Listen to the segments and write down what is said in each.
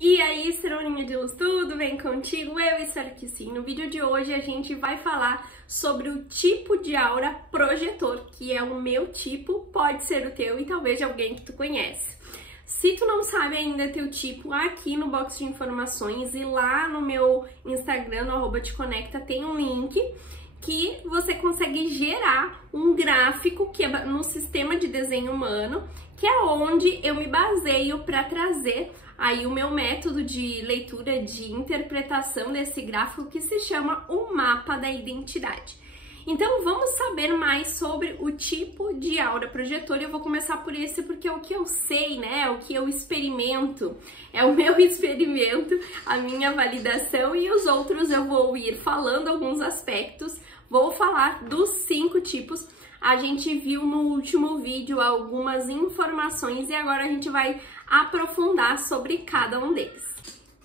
E aí, estrelinha de luz, tudo bem contigo? Eu espero que sim. No vídeo de hoje a gente vai falar sobre o tipo de aura projetor, que é o meu tipo, pode ser o teu e talvez de alguém que tu conhece. Se tu não sabe ainda teu tipo, aqui no box de informações e lá no meu Instagram, no @teconecta, tem um link que você consegue gerar um gráfico que é no sistema de desenho humano, que é onde eu me baseio para trazer aí o meu método de leitura, de interpretação desse gráfico, que se chama o mapa da identidade. Então vamos saber mais sobre o tipo de aura projetor. Eu vou começar por esse porque é o que eu sei, né? É o que eu experimento, é o meu experimento, a minha validação, e os outros eu vou ir falando alguns aspectos. Vou falar dos 5 tipos. A gente viu no último vídeo algumas informações e agora a gente vai aprofundar sobre cada um deles.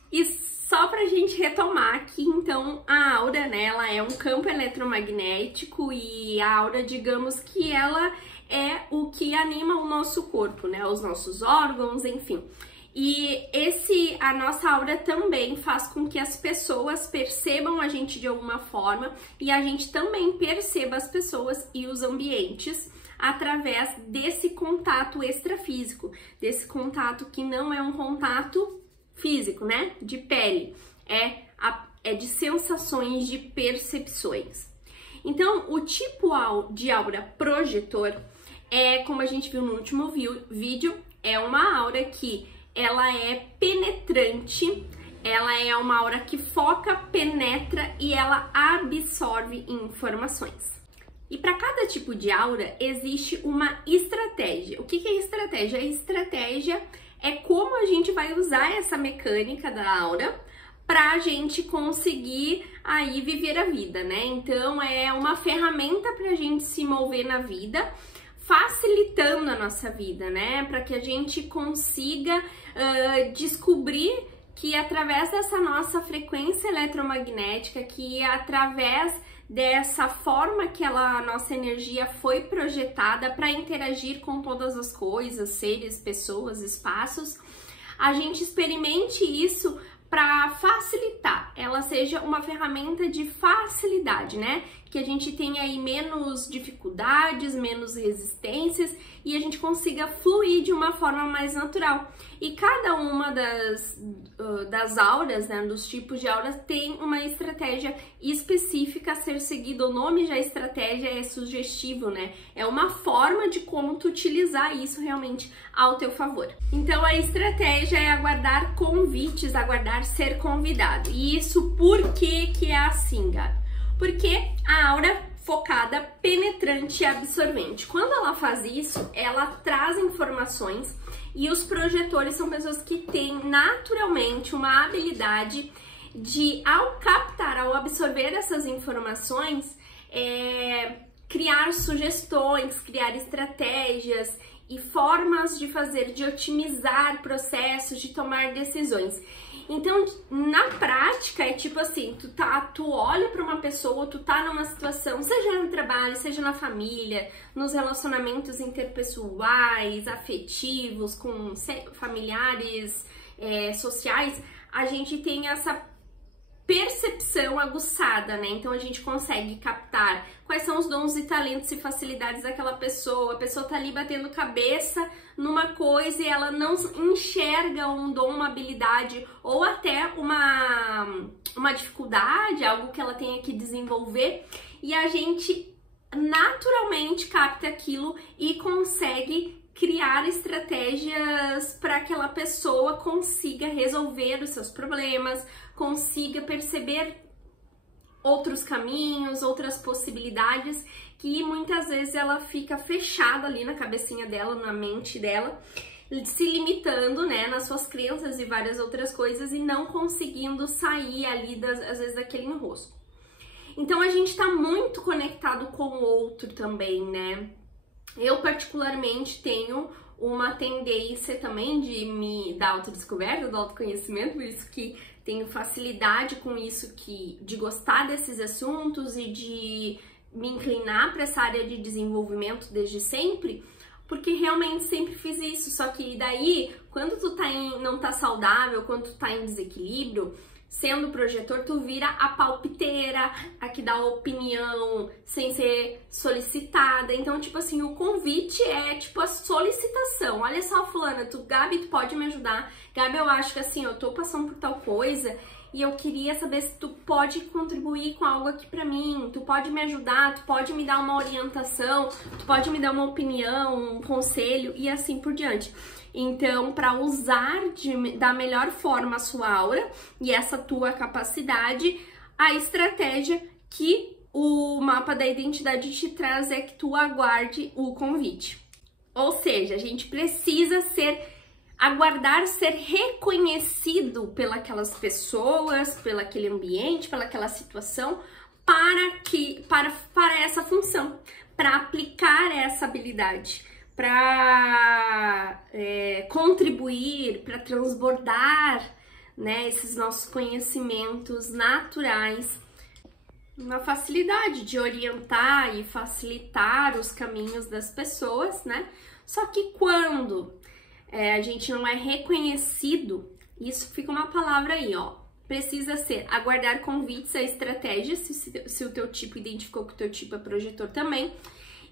E só pra gente retomar aqui, então, a aura, né, ela é um campo eletromagnético e a aura, digamos que ela é o que anima o nosso corpo, né, os nossos órgãos, enfim. E a nossa aura também faz com que as pessoas percebam a gente de alguma forma e a gente também perceba as pessoas e os ambientes através desse contato extrafísico, desse contato que não é um contato físico, né, de pele, é de sensações, de percepções. Então, o tipo de aura projetor é, como a gente viu no último vídeo, é uma aura que ela é penetrante, ela é uma aura que foca, penetra e ela absorve informações. E para cada tipo de aura existe uma estratégia. O que é estratégia? A estratégia é como a gente vai usar essa mecânica da aura para a gente conseguir aí viver a vida, né? Então é uma ferramenta para a gente se mover na vida, facilitando a nossa vida, né? Para que a gente consiga descobrir que através dessa nossa frequência eletromagnética, que através dessa forma que a nossa energia foi projetada para interagir com todas as coisas, seres, pessoas, espaços, a gente experimente isso para facilitar, ela seja uma ferramenta de facilidade, né? Que a gente tenha aí menos dificuldades, menos resistências e a gente consiga fluir de uma forma mais natural. E cada uma das auras, né, dos tipos de auras, tem uma estratégia específica a ser seguida. O nome já estratégia é sugestivo, né? É uma forma de como tu utilizar isso realmente ao teu favor. Então a estratégia é aguardar convites, aguardar ser convidado. E isso por que é assim, Gabi? Porque a aura focada, penetrante e absorvente. Quando ela faz isso, ela traz informações e os projetores são pessoas que têm naturalmente uma habilidade de, ao captar, ao absorver essas informações, criar sugestões, criar estratégias e formas de fazer, de otimizar processos, de tomar decisões. Então, na prática, é tipo assim, tu olha para uma pessoa, tu tá numa situação, seja no trabalho, seja na família, nos relacionamentos interpessoais, afetivos, com familiares, sociais, a gente tem essa percepção aguçada, né? Então a gente consegue captar quais são os dons e talentos e facilidades daquela pessoa. A pessoa tá ali batendo cabeça numa coisa e ela não enxerga um dom, uma habilidade ou até uma dificuldade, algo que ela tenha que desenvolver, e a gente naturalmente capta aquilo e consegue criar estratégias para que aquela pessoa consiga resolver os seus problemas, consiga perceber outros caminhos, outras possibilidades, que muitas vezes ela fica fechada ali na cabecinha dela, na mente dela, se limitando, né, nas suas crenças e várias outras coisas e não conseguindo sair ali, às vezes, daquele enrosco. Então a gente tá muito conectado com o outro também, né? Eu particularmente tenho uma tendência também da autodescoberta, do autoconhecimento, por isso que tenho facilidade com isso, de gostar desses assuntos e de me inclinar para essa área de desenvolvimento desde sempre, porque realmente sempre fiz isso. Só que daí, quando tu não tá saudável, quando tu tá em desequilíbrio, sendo projetor, tu vira a palpiteira, a que dá opinião sem ser solicitada. Então, tipo assim, o convite é tipo a solicitação. Olha só, fulana, Gabi, tu pode me ajudar? Gabi, eu acho que assim, eu tô passando por tal coisa e eu queria saber se tu pode contribuir com algo aqui pra mim, tu pode me ajudar, tu pode me dar uma orientação, tu pode me dar uma opinião, um conselho e assim por diante. Então, para usar da melhor forma a sua aura e essa tua capacidade, a estratégia que o mapa da identidade te traz é que tu aguarde o convite. Ou seja, a gente precisa aguardar ser reconhecido pelas pessoas, pelo aquele ambiente, pelaquela situação, para essa função, para aplicar essa habilidade, para contribuir, para transbordar, né, esses nossos conhecimentos naturais, uma facilidade de orientar e facilitar os caminhos das pessoas, né? Só que quando a gente não é reconhecido, isso fica uma palavra aí, ó. Precisa ser aguardar convites, a estratégia, se o teu tipo identificou que o teu tipo é projetor também.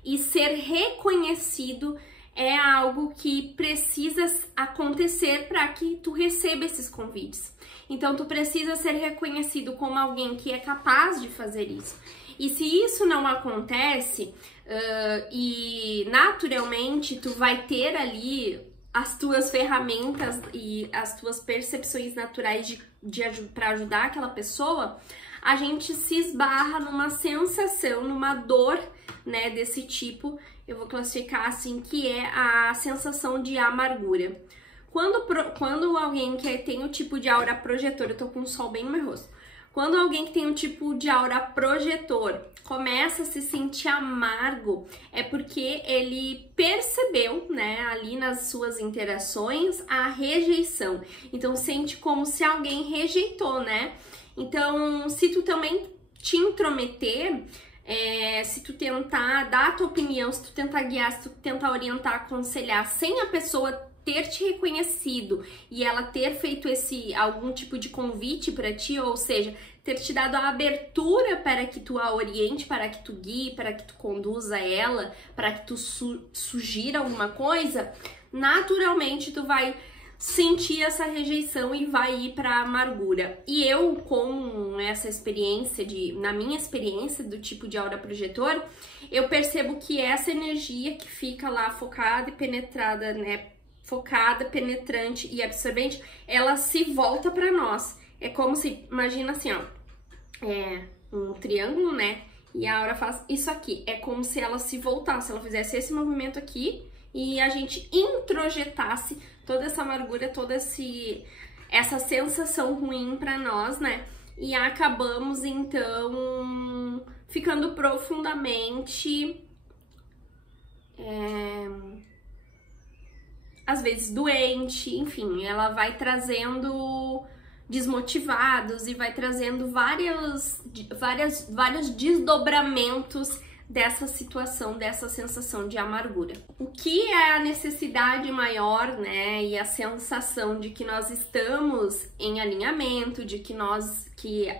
E ser reconhecido é algo que precisa acontecer para que tu receba esses convites. Então, tu precisa ser reconhecido como alguém que é capaz de fazer isso. E se isso não acontece, e naturalmente tu vai ter ali as tuas ferramentas e as tuas percepções naturais para ajudar aquela pessoa, a gente se esbarra numa sensação, numa dor, né, desse tipo, eu vou classificar assim, que é a sensação de amargura. Quando alguém que tem o tipo de aura projetor, eu tô com o sol bem no meu rosto, quando alguém que tem um tipo de aura projetor começa a se sentir amargo, é porque ele percebeu, né, ali nas suas interações, a rejeição. Então, sente como se alguém rejeitou, né? Então, se tu também te intrometer, se tu tentar dar a tua opinião, se tu tentar guiar, se tu tentar orientar, aconselhar, sem a pessoa ter te reconhecido e ela ter feito algum tipo de convite para ti, ou seja, ter te dado a abertura para que tu a oriente, para que tu guie, para que tu conduza ela, para que tu sugira alguma coisa, naturalmente tu vai sentir essa rejeição e vai ir para amargura. E eu, com essa experiência na minha experiência do tipo de aura projetor, eu percebo que essa energia que fica lá focada e penetrada, né, focada, penetrante e absorvente, ela se volta para nós. É como se, imagina assim, ó, um triângulo, né? E a aura faz isso aqui. É como se ela se voltasse, ela fizesse esse movimento aqui e a gente introjetasse toda essa amargura, toda essa sensação ruim para nós, né? E acabamos então ficando profundamente às vezes doente, enfim, ela vai trazendo desmotivados e vai trazendo vários desdobramentos dessa situação, dessa sensação de amargura. O que é a necessidade maior, né, e a sensação de que nós estamos em alinhamento, de que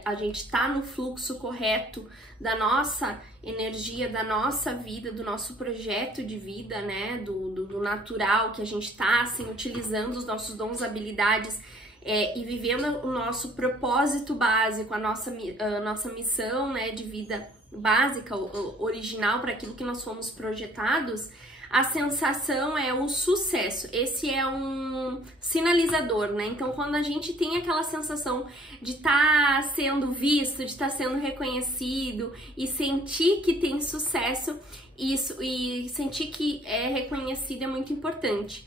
a gente está no fluxo correto da nossa energia, da nossa vida, do nosso projeto de vida, né, do natural, que a gente está, assim, utilizando os nossos dons, habilidades, e vivendo o nosso propósito básico, a nossa missão, né, de vida básica, original para aquilo que nós fomos projetados, a sensação é o sucesso. Esse é um sinalizador, né? Então, quando a gente tem aquela sensação de estar sendo visto, de estar sendo reconhecido e sentir que tem sucesso, isso, e sentir que é reconhecido é muito importante.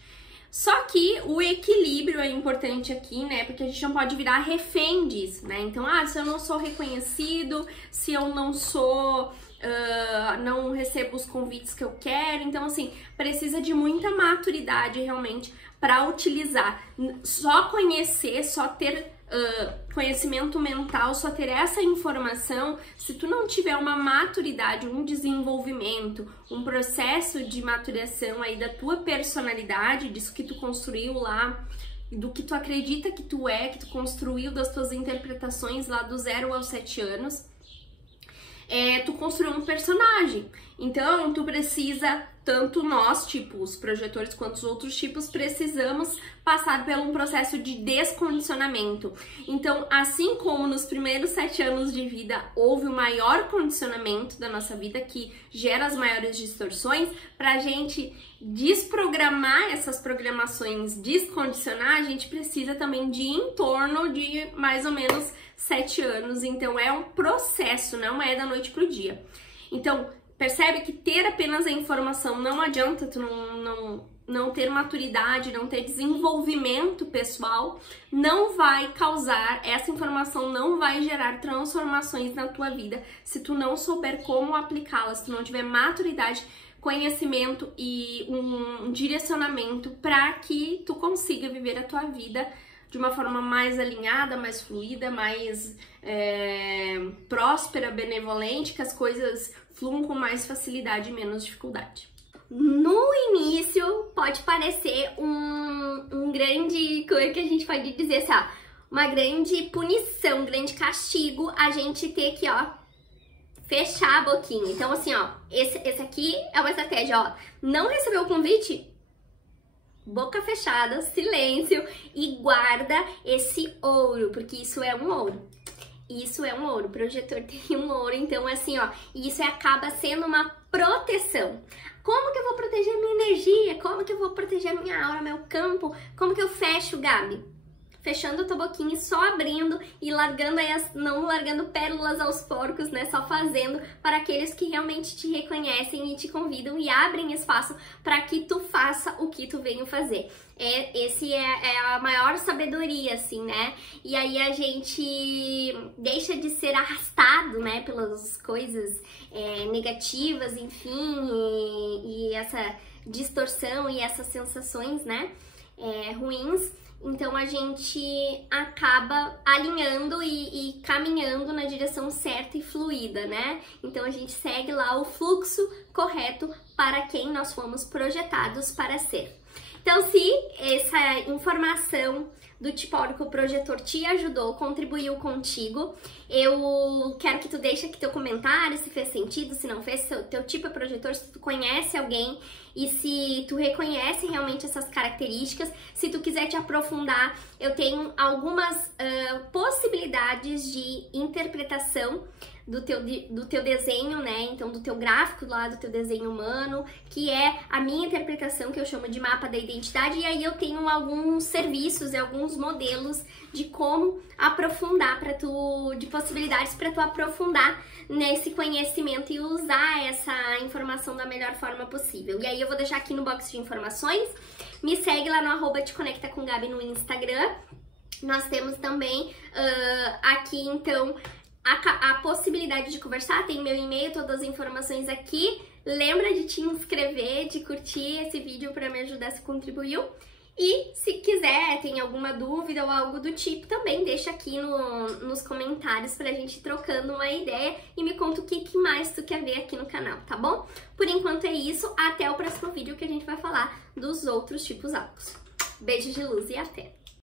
Só que o equilíbrio é importante aqui, né? Porque a gente não pode virar refém disso, né? Então, se eu não sou reconhecido, se eu não sou... não recebo os convites que eu quero, então assim, precisa de muita maturidade realmente para utilizar, só conhecer, só ter conhecimento mental, só ter essa informação se tu não tiver uma maturidade, um desenvolvimento, um processo de maturação aí da tua personalidade, disso que tu construiu lá, do que tu acredita que tu é, que tu construiu das tuas interpretações lá do 0 aos 7 anos. Tu construiu um personagem. Então, tu precisa, tanto nós, tipo, os projetores, quanto os outros tipos, precisamos passar por um processo de descondicionamento. Então, assim como nos primeiros 7 anos de vida houve o maior condicionamento da nossa vida, que gera as maiores distorções, pra gente desprogramar essas programações, descondicionar, a gente precisa também de em torno de mais ou menos 7 anos. Então, é um processo, não é da noite pro dia. Então, percebe que ter apenas a informação não adianta, tu não ter maturidade, não ter desenvolvimento pessoal, não vai causar, essa informação não vai gerar transformações na tua vida se tu não souber como aplicá-las, se tu não tiver maturidade, conhecimento e um direcionamento para que tu consiga viver a tua vida de uma forma mais alinhada, mais fluida, mais próspera, benevolente, que as coisas fluam com mais facilidade e menos dificuldade. No início, pode parecer um grande, como é que a gente pode dizer assim, uma grande punição, um grande castigo a gente ter que, fechar a boquinha. Então, assim, esse aqui é uma estratégia, não recebeu o convite? Boca fechada, silêncio e guarda esse ouro, porque isso é um ouro. Isso é um ouro, o projetor tem um ouro, então assim, isso acaba sendo uma proteção. Como que eu vou proteger minha energia? Como que eu vou proteger minha aura, meu campo? Como que eu fecho, Gabi? Fechando a tua boquinha e só abrindo e largando aí não largando pérolas aos porcos, né? Só fazendo para aqueles que realmente te reconhecem e te convidam e abrem espaço para que tu faça o que tu veio fazer. Esse é a maior sabedoria, assim, né? E aí a gente deixa de ser arrastado, né? Pelas coisas negativas, enfim, e essa distorção e essas sensações, né? Ruins. Então a gente acaba alinhando e caminhando na direção certa e fluida, né? Então a gente segue lá o fluxo correto para quem nós fomos projetados para ser. Então, se essa informação do tipo áurico projetor te ajudou, contribuiu contigo, eu quero que tu deixe aqui teu comentário, se fez sentido, se não fez, se teu tipo é projetor, se tu conhece alguém e se tu reconhece realmente essas características. Se tu quiser te aprofundar, eu tenho algumas possibilidades de interpretação do teu desenho, né? Então, do teu gráfico lá, do teu desenho humano, que é a minha interpretação, que eu chamo de mapa da identidade, e aí eu tenho alguns serviços e alguns modelos de como aprofundar de possibilidades para tu aprofundar nesse conhecimento e usar essa informação da melhor forma possível. E aí eu vou deixar aqui no box de informações. Me segue lá no @teconectacomgabi no Instagram. Nós temos também aqui, então, a possibilidade de conversar, tem meu e-mail, todas as informações aqui. Lembra de te inscrever, de curtir esse vídeo para me ajudar se contribuiu. E se quiser, tem alguma dúvida ou algo do tipo, também deixa aqui nos comentários pra gente ir trocando uma ideia e me conta o que mais tu quer ver aqui no canal, tá bom? Por enquanto é isso, até o próximo vídeo que a gente vai falar dos outros tipos áuricos. Beijos de luz e até!